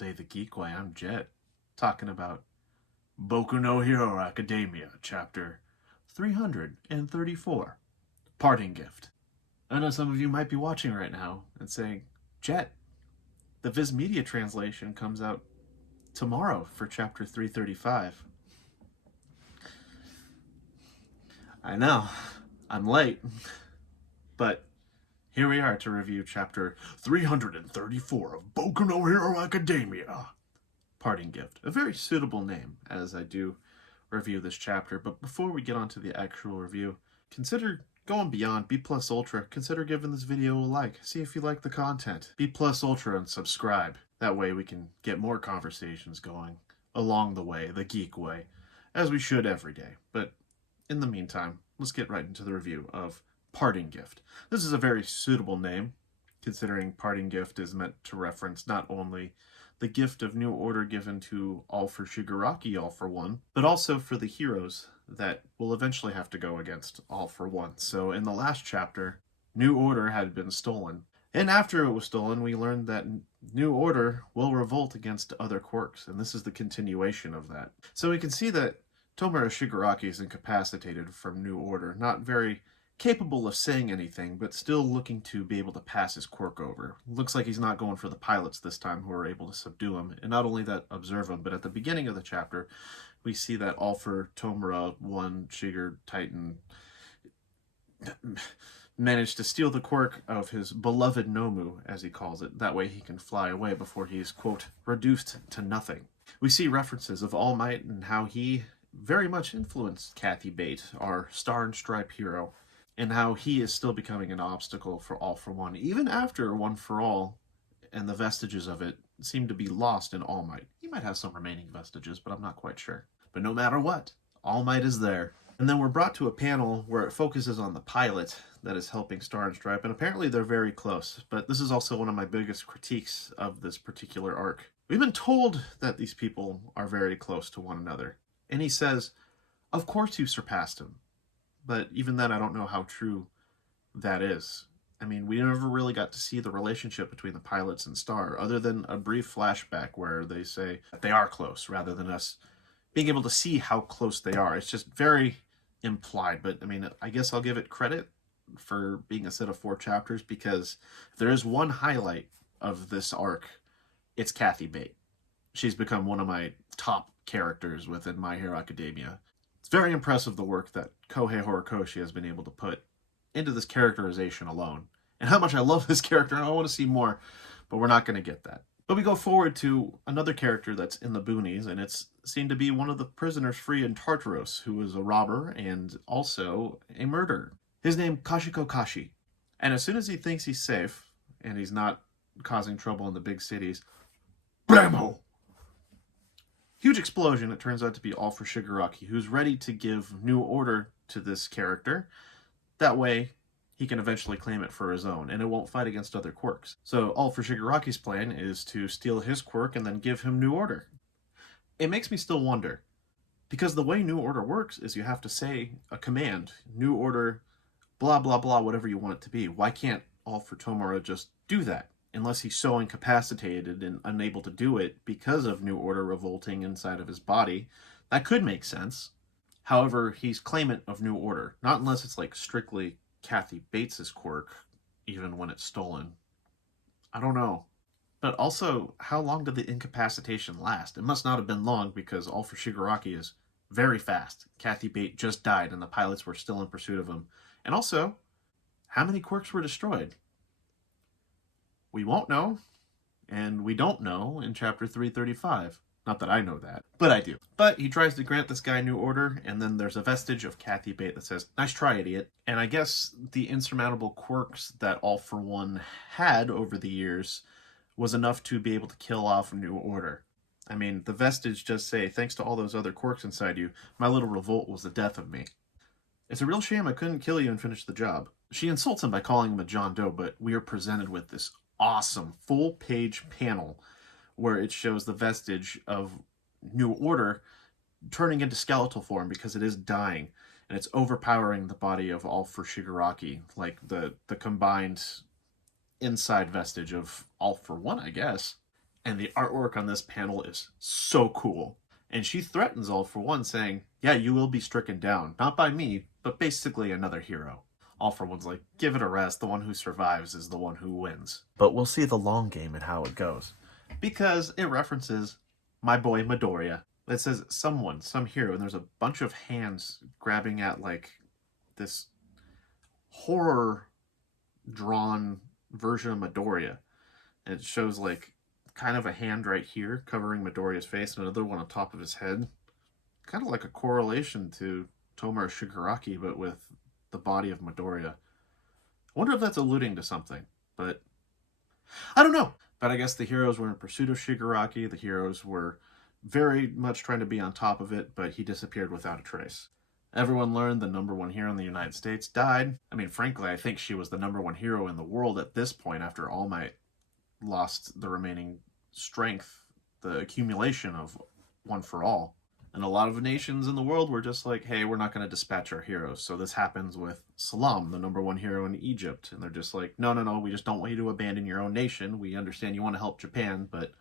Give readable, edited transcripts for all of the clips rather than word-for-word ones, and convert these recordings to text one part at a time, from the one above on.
Day the Geek Way. I'm Jet, talking about Boku no Hero Academia, chapter 334, Parting Gift. I know some of you might be watching right now and saying, Jet, the Viz Media translation comes out tomorrow for chapter 335. I know, I'm late, but here we are to review chapter 334 of Boku no Hero Academia, Parting Gift. A very suitable name as I do review this chapter, but before we get on to the actual review, consider going beyond B Plus Ultra. Consider giving this video a like. See if you like the content. B Plus Ultra and subscribe. That way we can get more conversations going along the way, the geek way, as we should every day. But in the meantime, let's get right into the review of Parting Gift. This is a very suitable name, considering Parting Gift is meant to reference not only the gift of new order given to All for Shigaraki, All for One, but also for the heroes that will eventually have to go against All for One. So in the last chapter, New Order had been stolen. And after it was stolen, we learned that New Order will revolt against other quirks, and this is the continuation of that. So we can see that Tomura Shigaraki is incapacitated from New Order, not very capable of saying anything, but still looking to be able to pass his quirk over. Looks like he's not going for the pilots this time who are able to subdue him. And not only that, observe him, but at the beginning of the chapter, we see that All for Tomura, One, Shiger, Titan, managed to steal the quirk of his beloved Nomu, as he calls it. That way he can fly away before he is, quote, reduced to nothing. We see references of All Might and how he very much influenced Kathy Bate, our Star and Stripe hero, and how he is still becoming an obstacle for All for One, even after One for All and the vestiges of it seem to be lost in All Might. He might have some remaining vestiges, but I'm not quite sure. But no matter what, All Might is there. And then we're brought to a panel where it focuses on the pilot that is helping Star and Stripe, and apparently they're very close. But this is also one of my biggest critiques of this particular arc. We've been told that these people are very close to one another. And he says, of course you surpassed him. But even then, I don't know how true that is. I mean, we never really got to see the relationship between the pilots and Star, other than a brief flashback where they say that they are close, rather than us being able to see how close they are. It's just very implied, but I mean, I guess I'll give it credit for being a set of 4 chapters, because if there is one highlight of this arc, it's Kathy Bate. She's become one of my top characters within My Hero Academia. It's very impressive the work that Kohei Horikoshi has been able to put into this characterization alone. And how much I love this character, and I want to see more, but we're not going to get that. But we go forward to another character that's in the boonies, and it's seen to be one of the prisoners free in Tartaros, who is a robber and also a murderer. His name, Kashiko Kashi. And as soon as he thinks he's safe, and he's not causing trouble in the big cities, blammo! Huge explosion. It turns out to be All for Shigaraki, who's ready to give New Order to this character. That way, he can eventually claim it for his own, and it won't fight against other quirks. So All for Shigaraki's plan is to steal his quirk and then give him New Order. It makes me still wonder, because the way New Order works is you have to say a command, New Order, blah, blah, blah, whatever you want it to be. Why can't All for Tomura just do that? Unless he's so incapacitated and unable to do it because of New Order revolting inside of his body. That could make sense. However, he's claimant of New Order. Not unless it's like strictly Kathy Bates' quirk, even when it's stolen. I don't know. But also, how long did the incapacitation last? It must not have been long, because All for Shigaraki is very fast. Kathy Bates just died and the pilots were still in pursuit of him. And also, how many quirks were destroyed? We won't know, and we don't know in chapter 335. Not that I know that, but I do. But he tries to grant this guy New Order, and then there's a vestige of Kathy Bate that says, nice try, idiot. And I guess the insurmountable quirks that All for One had over the years was enough to be able to kill off New Order. I mean, the vestige just say, thanks to all those other quirks inside you, my little revolt was the death of me. It's a real shame I couldn't kill you and finish the job. She insults him by calling him a John Doe, but we are presented with this awesome full-page panel where it shows the vestige of New Order turning into skeletal form because it is dying, and it's overpowering the body of All for Shigaraki, like the combined inside vestige of All for One, I guess. And the artwork on this panel is so cool. And she threatens All for One, saying, yeah, you will be stricken down. Not by me, but basically another hero. All for One's like, give it a rest. The one who survives is the one who wins. But we'll see the long game and how it goes. Because it references my boy Midoriya. It says someone, some hero, and there's a bunch of hands grabbing at like this horror drawn version of Midoriya. And it shows like kind of a hand right here covering Midoriya's face and another one on top of his head. Kind of like a correlation to Tomura Shigaraki, but with the body of Midoriya. I wonder if that's alluding to something, but I don't know. But I guess the heroes were in pursuit of Shigaraki. The heroes were very much trying to be on top of it, but he disappeared without a trace. Everyone learned the #1 hero in the United States died. I mean, frankly, I think she was the #1 hero in the world at this point after All Might lost the remaining strength, the accumulation of One for All. And a lot of nations in the world were just like, hey, we're not going to dispatch our heroes. So this happens with Salam, the #1 hero in Egypt. And they're just like, no, we just don't want you to abandon your own nation. We understand you want to help Japan, but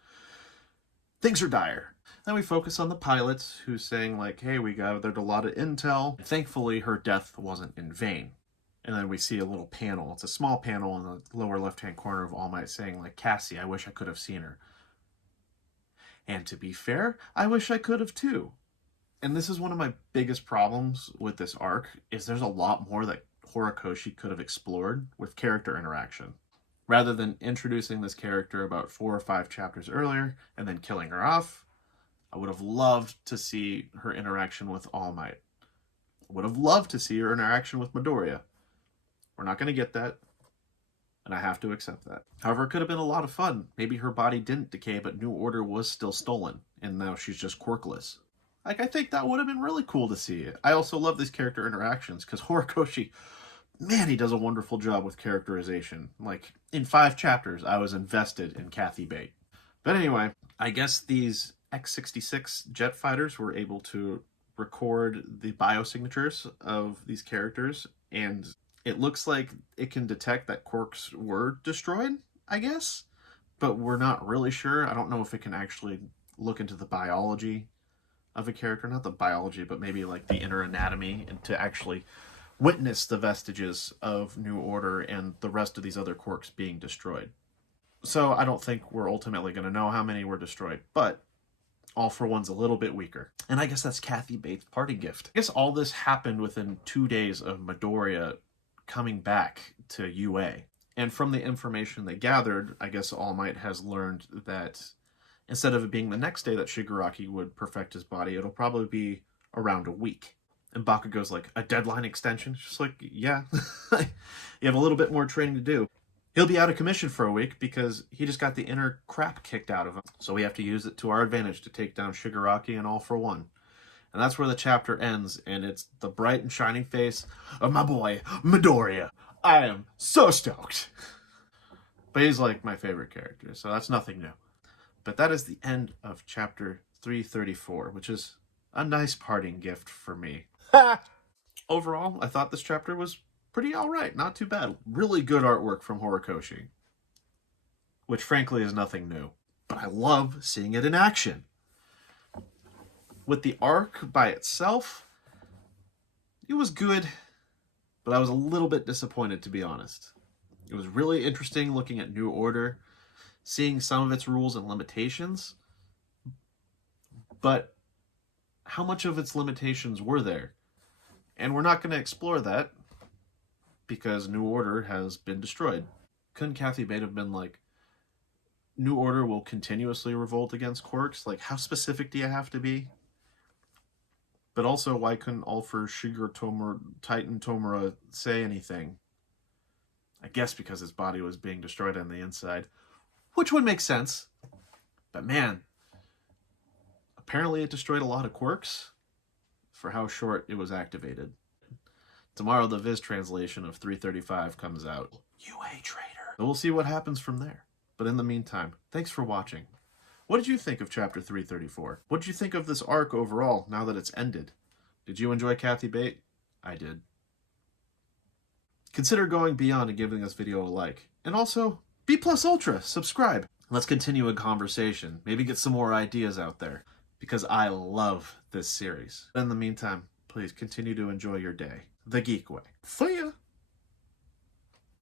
things are dire. Then we focus on the pilots who's saying like, hey, we gathered a lot of intel. Thankfully, her death wasn't in vain. And then we see a little panel. It's a small panel in the lower left-hand corner of All Might saying like, Cassie, I wish I could have seen her. And to be fair, I wish I could have too. And this is one of my biggest problems with this arc, is there's a lot more that Horikoshi could have explored with character interaction. Rather than introducing this character about 4 or 5 chapters earlier and then killing her off, I would have loved to see her interaction with All Might. I would have loved to see her interaction with Midoriya. We're not going to get that, and I have to accept that. However, it could have been a lot of fun. Maybe her body didn't decay, but New Order was still stolen, and now she's just quirkless. Like, I think that would have been really cool to see. I also love these character interactions, because Horikoshi, man, he does a wonderful job with characterization. Like, in 5 chapters, I was invested in Kathy Bate. But anyway, I guess these X-66 jet fighters were able to record the biosignatures of these characters, and it looks like it can detect that quirks were destroyed, I guess. But we're not really sure. I don't know if it can actually look into the biology of a character. Not the biology, but maybe like the inner anatomy, and to actually witness the vestiges of New Order and the rest of these other quirks being destroyed. So I don't think we're ultimately going to know how many were destroyed, but All for One's a little bit weaker. And I guess that's Kathy Bates' parting gift. I guess all this happened within 2 days of Midoriya coming back to UA. And from the information they gathered, I guess All Might has learned that instead of it being the next day that Shigaraki would perfect his body, it'll probably be around a week. And Bakugo's like, a deadline extension? It's just like, yeah. You have a little bit more training to do. He'll be out of commission for a week because he just got the inner crap kicked out of him. So we have to use it to our advantage to take down Shigaraki and All for One. And that's where the chapter ends, and it's the bright and shining face of my boy, Midoriya. I am so stoked. But he's like my favorite character, so that's nothing new. But that is the end of chapter 334, which is a nice parting gift for me. Overall, I thought this chapter was pretty alright, not too bad. Really good artwork from Horikoshi, which frankly is nothing new. But I love seeing it in action. With the arc by itself, it was good, but I was a little bit disappointed, to be honest. It was really interesting looking at New Order, seeing some of its rules and limitations, but how much of its limitations were there? And we're not going to explore that because New Order has been destroyed. Couldn't Kathy Bate have been like, New Order will continuously revolt against quirks? Like, how specific do you have to be? But also, why couldn't Ulfer, Shiger, Tomura, Titan Tomura say anything? I guess because his body was being destroyed on the inside, which would make sense. But man, apparently it destroyed a lot of quirks for how short it was activated. Tomorrow the Viz translation of 335 comes out. UA Trader. So we'll see what happens from there. But in the meantime, thanks for watching. What did you think of chapter 334? What did you think of this arc overall now that it's ended? Did you enjoy Kathy Bate? I did. Consider going beyond and giving this video a like. And also, B+ Ultra, subscribe. Let's continue a conversation. Maybe get some more ideas out there, because I love this series. In the meantime, please continue to enjoy your day the geek way. See ya!